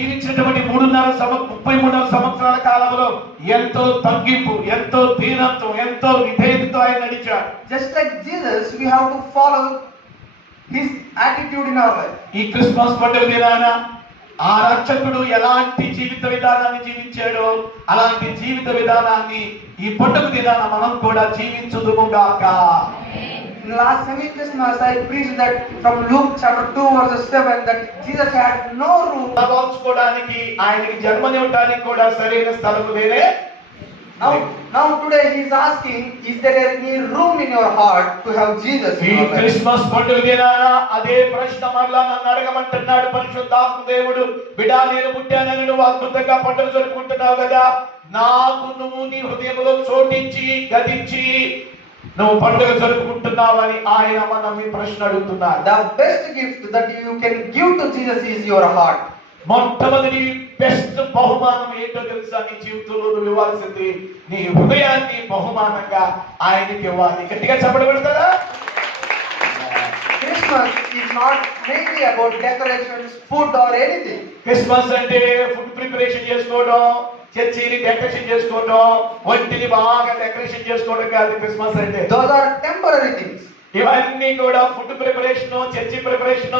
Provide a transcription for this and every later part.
జీవించినటువంటి 33 సంవత్సరాల కాలంలో ఎంతో తగ్గింపు, ఎంతో దీనత్వం, ఎంతో విధేయతతో ఆయన నడిచాడు. Just like Jesus, we have to follow his attitude in our life. ఈ క్రిస్మస్ పండుగ దినాన ఆ రక్షకుడు ఎలాంటి జీవిత విధానాన్ని జీవించాడో అలాంటి జీవిత విధానాన్ని ఈ పండుగ దినాన మనం కూడా జీవించుదుముగాక. In last semi-Christmas, I preached that from Luke chapter 2 verses 7 that Jesus had no room. తలవాల్చుకోవడానికి, ఆయనకి జన్మనివ్వడానికి కూడా సరైన స్థలం లేదే. Now today he is asking, is there any room in your heart to have Jesus in ఈ your life? Christmas పండుగ దినాన అదే ప్రశ్న మరలా నన్ను అడగమంటున్నాడు పరిశుద్ధాత్మ దేవుడు. బిడ్డా, నేను పుట్టానని నువ్వు అద్భుతంగా పండుగ జరుపుకుంటున్నావు కదా, నాకు నువ్వు నీ హృదయంలో చోటించి గతించి నువ్వు పండుగ జరుపుకుంటున్నావని ఆయన మనం ఈ ప్రశ్న అడుగుతున్నారు. The best gift that you can give to Jesus is your heart. మొట్టమొదటి బెస్ట్ బహుమానం ఏంటో తెలుసా? నీ జీవితంలో నువ్వు ఇవ్వాల్సింది నీ హృదయాన్ని బహుమానంగా ఆయనకి ఇవ్వాలి. గట్టిగా చెప్పడం పెడతారా? Christmas is not mainly about decorations, food or anything. Christmas అంటే ఫుడ్ ప్రిపరేషన్ చేసుకోవడం, చర్చిని డెకరేషన్ చేసుకోవడం, ఒంటిని బాగా డెకరేషన్ చేసుకోవడం కాదు క్రిస్మస్ అంటే. Those are temporary things. ఇవన్నీ కూడా ఫుడ్ ప్రిపరేషన్, చర్చి ప్రిపరేషన్,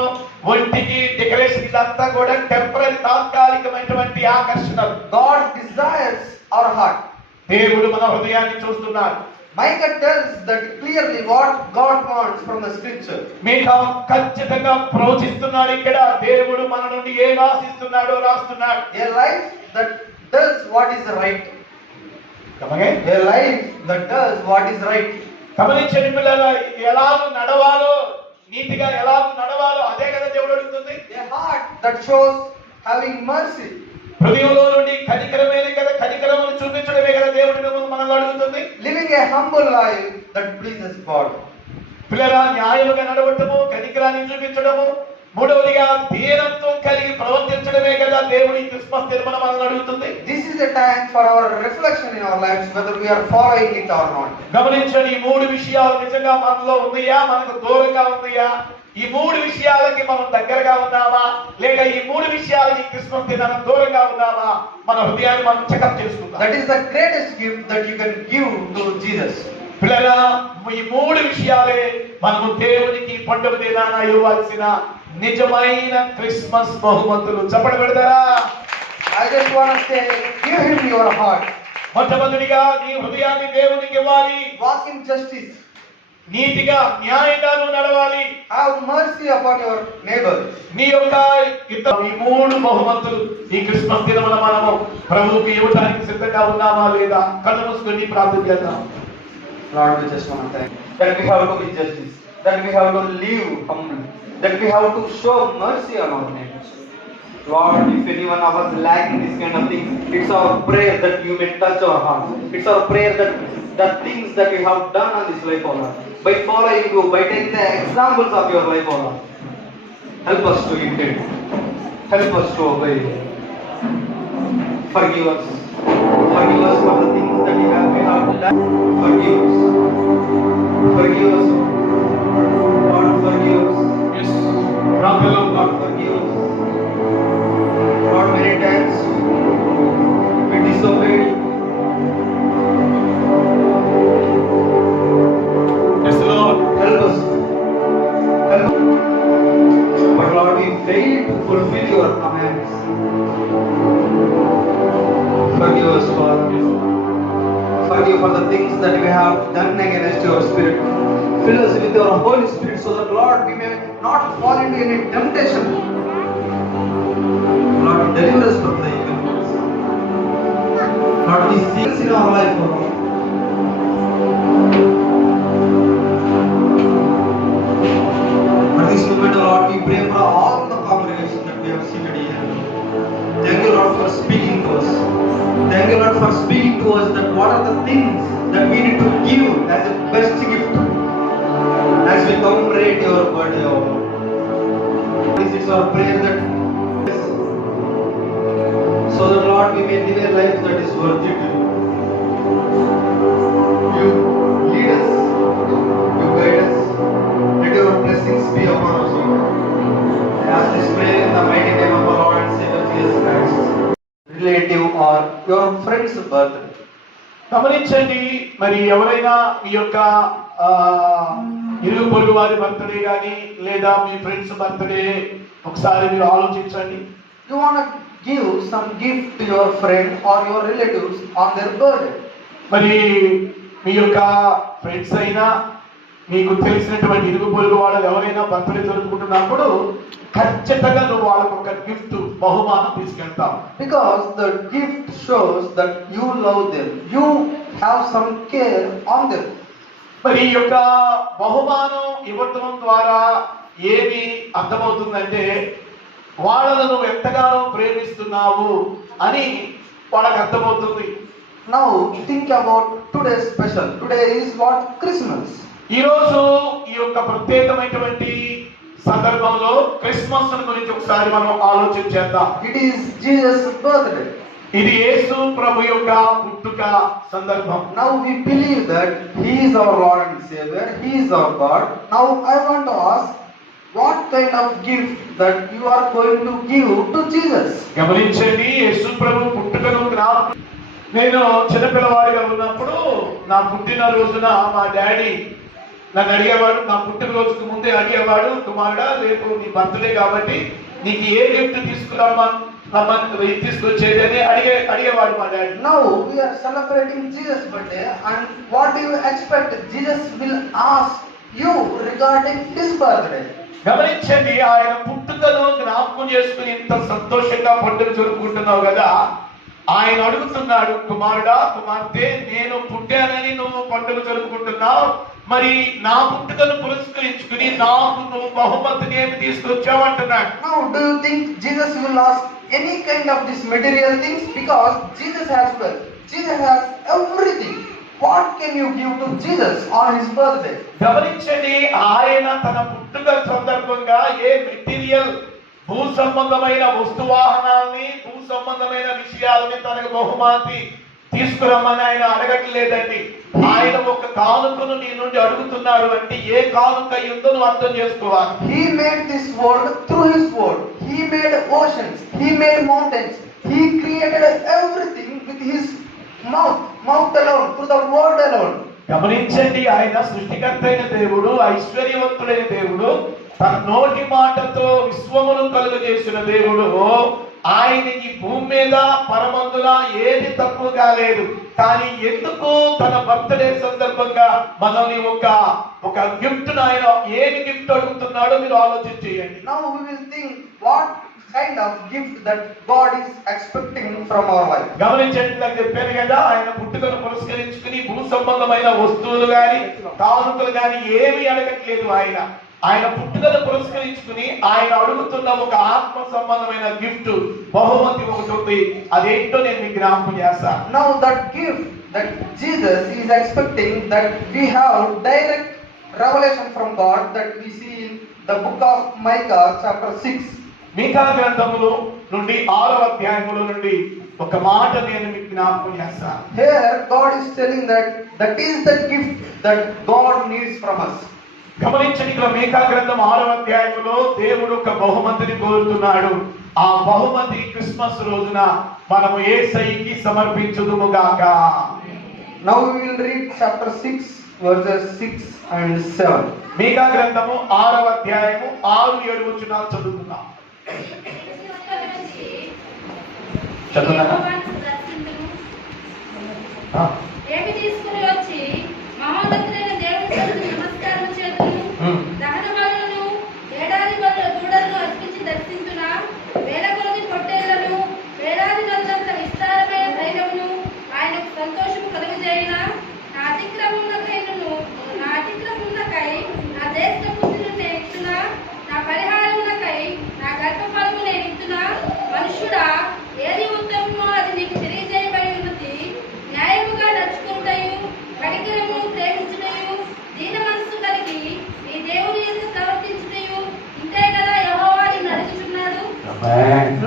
ఒంటికి డెకరేషన్, ఇదంతా కూడా టెంపరరీ, తాత్కాలికమైనటువంటి ఆకర్షణలు. God desires our heart. దేవుడు మన హృదయాన్ని చూస్తున్నాడు. Micah tells that clearly what God wants from the scripture. మీకా ఖచ్చితంగా ప్రవచిస్తున్నాడు ఇక్కడ. దేవుడు మన నుండి ఏం ఆశిస్తున్నాడో రాస్తున్నాడు. A life that does what is right. A life that does what is right. గమనించండి పిల్లల, ఎలా నడవాలో, నీతిగా ఎలా నడవాలో అదే కదా దేవుడు అడుగుతుంది. A heart that shows having mercy. హృదయంలో నుండి కనికరమైన కదా, కనికరమును చూపించడమే కదా దేవుడు మనల్ని అడుగుతుంది. Living a humble life that pleases God. పిల్లల, న్యాయముగా నడవటము, కనికరాన్ని చూపించడము, మూడవదిగా దీనత్వం కలిగి ప్రవర్తించడమే కదా దేవుడి క్రిస్మస్ దినమున మనల్ని అడుగుతుంది. This is a time for our reflection in our lives whether we are following it or not. గమనించండి, ఈ 3 విషయాలు నిజంగా మనలో ఉన్నాయా, మనకు దూరంగా ఉన్నాయా? ఈ 3 విషయాలకి మనం దగ్గరగా ఉన్నామా, లేక ఈ 3 విషయాలకి క్రిస్మస్ దినానికి దూరంగా ఉన్నామా? మన హృదయాన్ని మనం చెకప్ చేసుకుందాం. That is the greatest gift that you can give to Jesus. పిల్లరా, ఈ 3 విషయాలే మనము దేవునికి పండుగ దినాన ఇవ్వాల్సిన నిజమైన క్రిస్మస్ బహుమతులు. చెప్పండి పెడతారా? I just want to say, give him your heart. మొట్టమొదటిగా నీ హృదయాన్ని దేవునికి ఇవ్వాలి. Walk in justice. నీతిగా, న్యాయంగా నువ్వు నడవాలి. Have mercy upon your neighbor. నీ యొక్క ఈ 3 బహుమతులు ఈ క్రిస్మస్ దినమున మనము ప్రభువుకి ఇవ్వడానికి సిద్ధంగా ఉన్నామా లేదా? కళ్ళు మూసుకొని ప్రార్థన చేద్దాం. Lord, we just want to thank you that we have to be justice, that we have to live humbly, that we have to show mercy on our neighbors. Lord, if anyone of us lacking this kind of things, it's our prayer that you may touch our hearts. It's our prayer that the things that we have done on this life, O Lord, by following you, by taking the examples of your life, O Lord, help us to imitate, help us to obey. Forgive us for the things that we have done. Forgive us, forgive us, Lord, forgive us. Yes. ప్రార్థనలో Lord, forgive us. Lord, many times we disobeyed. Yes, Lord. Help us. Help us. But Lord, we fail to fulfill your commands. Forgive us, Father. Forgive for the things that we have done against your Spirit. Fill us with your Holy Spirit so that, Lord, we may not fall into any temptation. Lord, deliver us from the evil ones. Lord, we see this in our life, Lord. At this moment, Lord, we pray for all the congregation that we have seated here. Thank you, Lord, for speaking to us. Thank you, Lord, for speaking to us that what are the things that we need to give as a best gift as we commemorate your birthday, O Lord. This is our prayer that so that, Lord, we may live a life that is worthy to you. You lead us, you guide us. Let your blessings be upon us, O Lord. I ask this prayer in the mighty name of our Lord and Savior Jesus Christ. relative or your friend's birthday. గమనించండి, మరి ఎవరైనా మీ యొక్క ఇరుగు పొరుగు వారి birthday కానీ లేదా మీ friends birthday ఒకసారి మీరు ఆలోచించండి. You want to give some gift to your friend or your relatives on their birthday. మరి మీ యొక్క ఫ్రెండ్స్ అయినా మీకు తెలిసినటువంటి ఇరుగు పొరుగు వాళ్ళు ఎవరైనా బర్త్డే జరుపుకుంటున్నప్పుడు ఖచ్చితంగా నువ్వు వాళ్ళకు ఒక గిఫ్ట్ బహుమానం తీసుకెళ్తావు. Because the gift shows that you love them. You have some care on them. మరి ఈ యొక్క బహుమానం ఇవ్వటం ద్వారా ఏమి అర్థమవుతుందంటే వాళ్ళను నువ్వు ఎంతగానో ప్రేమిస్తున్నావు అని వాళ్ళకి అర్థమవుతుంది. Now think about today's special. Today is what? Christmas. ఈ రోజు ఈ యొక్క ప్రత్యేకమైనటువంటి సందర్భంలో క్రిస్మస్ గురించి ఒకసారి మనం ఆలోచన చేద్దాం. It is Jesus' birthday. ఇది యేసు ప్రభు యొక్క పుట్టుక సందర్భం. Now we believe that He is our Lord and Savior. He is our God. Now I want to ask, what kind of gift that you are going to give to Jesus? గమనించండి, యేసు ప్రభు పుట్టుకను జ్ఞాపకం. నేను చిన్నపిల్లవాడిగా ఉన్నప్పుడు నా పుట్టిన రోజున మా daddy నన్ను అడిగేవాడు, నా పుట్టినరోజుకు ముందే అడిగేవాడు, కుమారుడా రేపు నీ బర్త్డే కాబట్టి నీకు ఏ గిఫ్ట్ తీసుకొచ్చేది అని అడిగేవాడు మా daddy. Now we are celebrating Jesus' birthday, and what do you expect Jesus will ask you regarding His birthday? గమనించండి, ఆయన పుట్టుకను జ్ఞాపకం చేసుకుని ఇంత సంతోషంగా పండుగ జరుపుకుంటున్నావు కదా, ఆయన అడుగుతున్నాడు, కుమారుడా కుమార్తె నేను పుట్టానని నువ్వు పండుగ జరుపుకుంటున్నావు, మరి నా పుట్టుకను పురస్కరించుకుని నాకు నువ్వు బహుమతిని ఏమి తీసుకొచ్చావు అంటున్నాడు. Now do you think Jesus will ask any kind of these material things? Because Jesus has wealth, Jesus has everything. What can you give to Jesus on His birthday? గమనించండి, ఆయన తన పుట్టుక సందర్భంగా ఏ మెటీరియల్ భూ సంబంధమైన వస్తువాహనాల్ని భూ సంబంధమైన విషయాలని తనకు బహుమతి తీసుకురమ్మని ఆయన అడగట్లేదండి. ఆయన ఒక కానుకను నీ నుండి అడుగుతున్నాడు. అంటే ఏ కానుక ఉందో నువ్వు అర్థం చేసుకోవాలి. He made this world through His word. He made oceans. He made mountains. He created everything with His mouth alone, through the word alone. గమనించండి, ఆయన సృష్టికర్త అయిన దేవుడు, ఐశ్వర్యవంతుడైన దేవుడు, తన నోటి మాటతో విశ్వమును కలుగజేసిన దేవుడు. ఆయనకి భూమి మీద పరమందున ఏది తక్కువ కాలేదు. కానీ ఎందుకు తన బర్త్డే సందర్భంగా మనల్ని ఒక గిఫ్ట్ ఆయన ఏది గిఫ్ట్ అడుగుతున్నాడో మీరు ఆలోచన చేయండి. Now we will think what kind of gift that God is expecting from our life. గమనించండి, నాకు చెప్పాను కదా, ఆయన పుట్టుకను పురస్కరించుకుని భూ సంబంధమైన వస్తువులు గాని కానుకలు గాని ఏమీ అడగట్లేదు. ఆయన పుట్టుకను పురస్కరించుకుని ఆయన అడుగుతున్న ఒక ఆత్మ సంబంధమైన గిఫ్ట్ బహుమతి ఒకటి ఉంది. అదేంటో నేను మీకు జ్ఞాపకం చేస్తాను. Now that gift that Jesus is expecting, that we have direct revelation from God, that we see in the book of Micah chapter 6. మీకా గ్రంథములో నుండి 6వ అధ్యాయములో నుండి ఒక మాట నేను మీకు జ్ఞాపకం చేస్తాను. Here God is telling that is the gift that God needs from us. గమనించండి, ఇక్కడ మీకా గ్రంథం 6వ అధ్యాయంలో దేవుడు ఒక బహుమతిని కోరుతున్నాడు. ఆ బహుమతి క్రిస్మస్ రోజున మనము యేసయ్యకి సమర్పించుదుము గాక. Now we will read chapter 6 verses 6 and 7. మీకా గ్రంథము 6వ అధ్యాయము 6-7 వచనాలు చదువుకుందాం. చదువునా? ఏమి తీసుకుని వచ్చి మహోన్నతుడైన దేవుని సన్నిధిని నమస్కారం చేతును, దహన బలులను ఏడాది దూడలను అర్పించి దర్శించున, వేల కొలది పొట్టేళ్లను వేలాది నదులంత విస్తారమైన ధైర్యమును ఆయనకు సంతోషము కలుగజేయున, నా అతిక్రమమునకై నా దేశ బుద్ధిని నేను ఇచ్చునా, నా పరిహారమునకై నా గర్భఫలము నేను ఇచ్చునా. మనుష్యుడా, ఏది ఉత్తమమో అది నీకు తెలియజేయబడి ఉన్నది. న్యాయముగా నడుచుకుంటయు కనికరమును ప్రేమించుటయు దీన మనస్సు కలిగి నీ దేవుని యందు ప్రవర్తించుటయు ఇంతే కదా యెహోవా నిన్ను అడుగుచున్నాడు.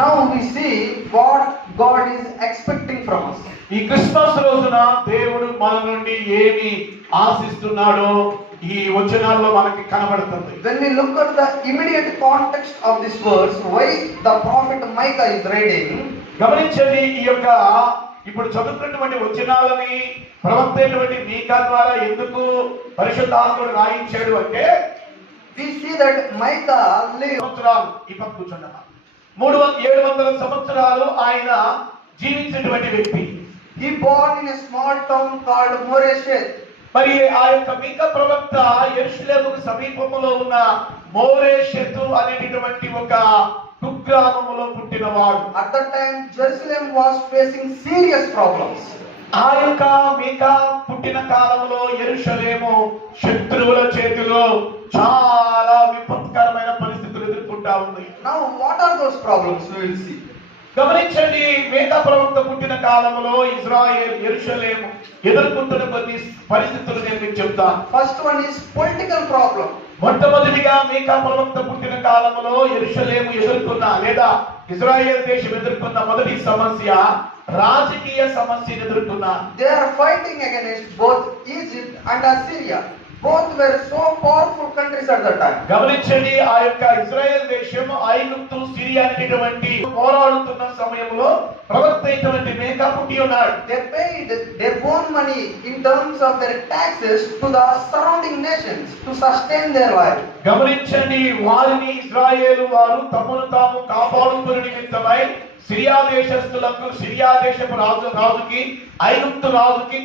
Now we see what God is expecting from us. ఈ క్రిస్మస్ రోజున దేవుడు మన నుండి ఏమి ఆశిస్తున్నాడో ఈ వచనాల్లో మనకి కనబడుతుంది. When we look at the immediate context of this verse, why the prophet Micah is reading, గమనించండి, ఈ యొక్క ఇప్పుడు చదువుతున్నటువంటి వచనాలని ప్రవక్త అయినటువంటి మీకా ద్వారా ఎందుకు పరిశుద్ధాత్ముడు రాయించాడు అంటే, We see that Micah lived సంవత్సరాలు ఈ పక్క కూర్చుండమ్మా 700 సంవత్సరాలు ఆయన జీవించినటువంటి వ్యక్తి. he born in a small town called Moresheth. మరి ఆ యొక్క మీకా ప్రవక్త యెరూషలేముకు సమీపంలో ఉన్న మోరేషెతు అనేటటువంటి ఒక కుగ్రామములో పుట్టినవాడు. At that time Jerusalem was facing serious problems. ఆ యొక్క మీకా పుట్టిన కాలంలో యెరూషలేము శత్రువుల చేతిలో చాలా విపత్కరమైన పరిస్థితులు ఎదుర్కొంటా ఉంది. Now what are those problems? We will see. గమనించండి, మీకా ప్రవక్త పుట్టిన కాలంలో ఇజ్రాయెల్ యెరూషలేము ఎదుర్కొంటున్న కొన్ని పరిస్థితులు నేను మీకు చెప్తాను. First one is political problem. మొట్టమొదటిగా మీకా ప్రవక్త పుట్టిన కాలంలో యెరూషలేము ఎదుర్కొన్న లేదా ఇజ్రాయెల్ దేశం ఎదుర్కొన్న మొదటి సమస్య రాజకీయ సమస్యను ఎదుర్కొన్న. They are fighting against both Egypt and Assyria. Both were so powerful countries at that time. గమనించండి, ఆ యొక్క ఇజ్రాయెల్ దేశం ఐగుప్తు సిరియా అనేటువంటి పోరాడుతున్న సమయంలో ప్రవక్త అయినటువంటి మీకా పుట్టి ఉన్నాడు. They paid their own money in terms of their taxes to the surrounding nations to sustain their life. గమనించండి, వారిని ఇజ్రాయేలు వారు తమను తాము కాపాడుకునే నిమిత్తమై సిరియా దేశస్తులకు సిరియా దేశపు రాజుకి ఐగుప్తు రాజుకి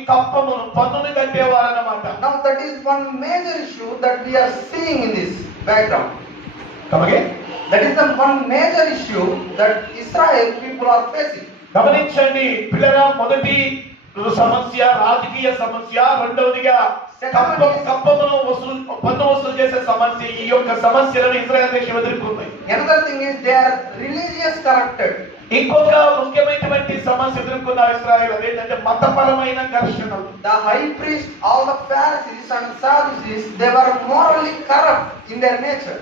పన్నును కట్టేవారన్నమాట. Now that is one major issue that we are seeing in this background. Come again? That is the one major issue that Israel people are facing. గమనించండి పిల్లరా, మొదటి సమస్య రాజకీయ సమస్య, రెండవదిగా పన్ను వసూలు చేసే సమస్య. ఈ యొక్క సమస్యలను ఇజ్రాయెల్ దేశం ఎదుర్కొంది. Another thing is they are religious corrupted. ఇంకొక ముఖ్యమైనటువంటి సమస్య ఎదుర్కొన్న ఇశ్రాయేలు అదేంటంటే మతపరమైన ఘర్షణలు. The high priest, all the Pharisees and Sadducees, they were morally corrupt in their nature.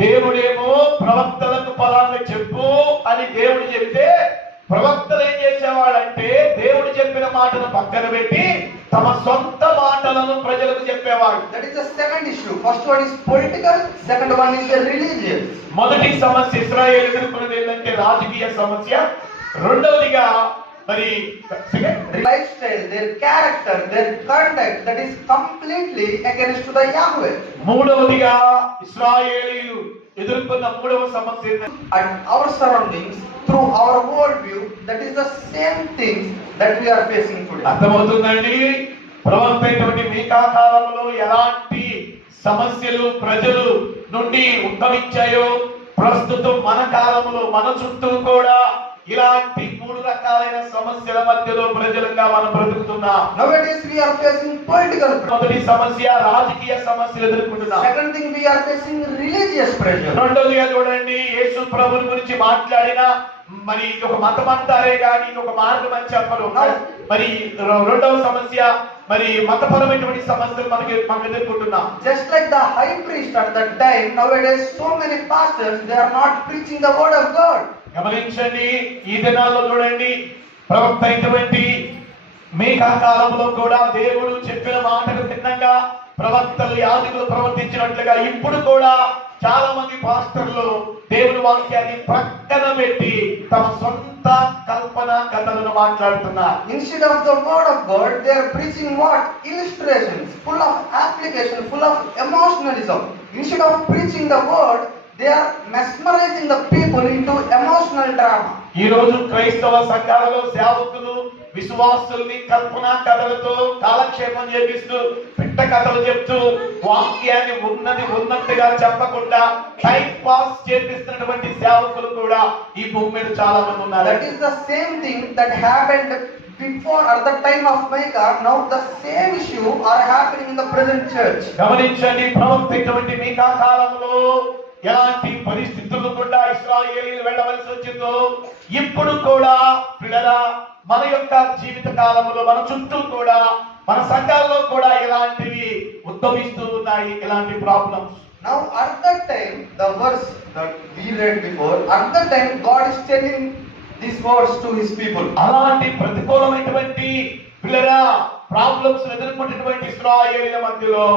దేవుడేమో ప్రవక్తలకు పలానా చెప్పు అని దేవుడు చెబితే ప్రవక్తలు ఏం చేసేవాడంటే దేవుడు చెప్పిన మాటను పక్కన పెట్టి తమ సొంత మాటలను ప్రజలకు చెప్పేవాడు. That is the second issue. First one is political, second one is the religious. మొదటి సమస్య ఇశ్రాయేలు ఎదుర్కొన్నది ఏంటంటే రాజకీయ సమస్య, రెండవదిగా మరి lifestyle, their character, their conduct that is completely against the Yahweh. మూడవదిగా ఇశ్రాయేలీయులు ఎదుర్కొన్న మూడవ సమస్య And our surroundings, through our worldview, that is the same thing that we are facing today. అర్థమవుతుందండి. ప్రవక్త అయినటువంటి మీకా కాలంలో ఎలాంటి సమస్యలు ప్రజలు నుండి ఉద్భవించాయో ప్రస్తుతం మన కాలంలో మన చుట్టూ కూడా ఇలాంటి మూడు రకాలైన సమస్యల మధ్యలో ప్రజలుగా మనం బ్రతుకుతున్నాం. Nowadays we are facing political problem. మొదటి సమస్య రాజకీయ సమస్యలు ఎదుర్కొంటున్నాం. Second thing, we are facing religious pressure. రెండోదిగా చూడండి, యేసు ప్రభువు గురించి మాట్లాడిన మరి ఒక మతం అంటారే కానీ ఇంకొక మార్గం అని చెప్పరు. మరి రెండవ సమస్య మరి మతపరమైనటువంటి సమస్యలు మనం ఎదుర్కొంటున్నాం. Just like the high priest at that time, nowadays so many pastors, they are not preaching the word of God. గమనించండి, ఈ దినాల్లో చూడండి ప్రవక్త అయినటువంటి మీకా కాలంలో కూడా దేవుడు చెప్పిన మాటకు భిన్నంగా ప్రవక్తలు యాజకులు ప్రవర్తించినట్లుగా ఇప్పుడు కూడా చాలా మంది పాస్టర్లు దేవుని వాక్యాన్ని ప్రక్కన పెట్టి తమ సొంత కల్పన కథలను మాట్లాడుతున్నారు. Instead of the word of God, they are preaching what? Illustrations, full of application, full of emotionalism. Instead of preaching the word, they are mesmerizing the people into emotional drama. ఈ రోజు క్రైస్తవ సంఘాలలో సేవకులు విశ్వాసుల్ని కల్పనా కథలతో కాలక్షేపం చేపిస్తూ పిట్ట కథలు చెప్తూ వాక్యాన్ని ఉన్నట్టుగా చెప్పకుండా టైం పాస్ చేపిస్తున్నటువంటి సేవకులు కూడా ఈ భూమి మీద చాలా మంది ఉన్నారు. That is the same thing that happened before at the time of Micah. Now the same issue are happening in the present church. గమనించండి, ప్రవక్త అయినటువంటి మీకా కాలంలో ఎలాంటి పరిస్థితులు కూడా ఇశ్రాయేలీయులు వెళ్ళవలసి వచ్చిందో ఇప్పుడు కూడా పిల్లరా మన యొక్క జీవిత కాలంలో మన చుట్టూ కూడా మన సంఘాల్లో కూడా ఇలాంటివి ఉద్భవిస్తూ ఉన్నాయి, ఇలాంటి problems. Now at that time, the verse that we read before, at that time God is telling these words to his people. అలాంటి ప్రతికూలమైనటువంటి పిల్లరా ప్రాబ్లమ్స్ ఎదుర్కొంటున్నటువంటి ఇశ్రాయేలీయుల మధ్యలో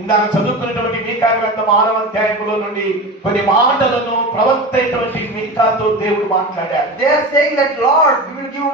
ఇందాక చదువుకున్నటువంటి మీకా గ్రంథం 6వ అధ్యాయంలో నుండి కొన్ని మాటలను ప్రవక్త అయినటువంటి మీకాతో దేవుడు మాట్లాడాడు. They are saying that, Lord, we will give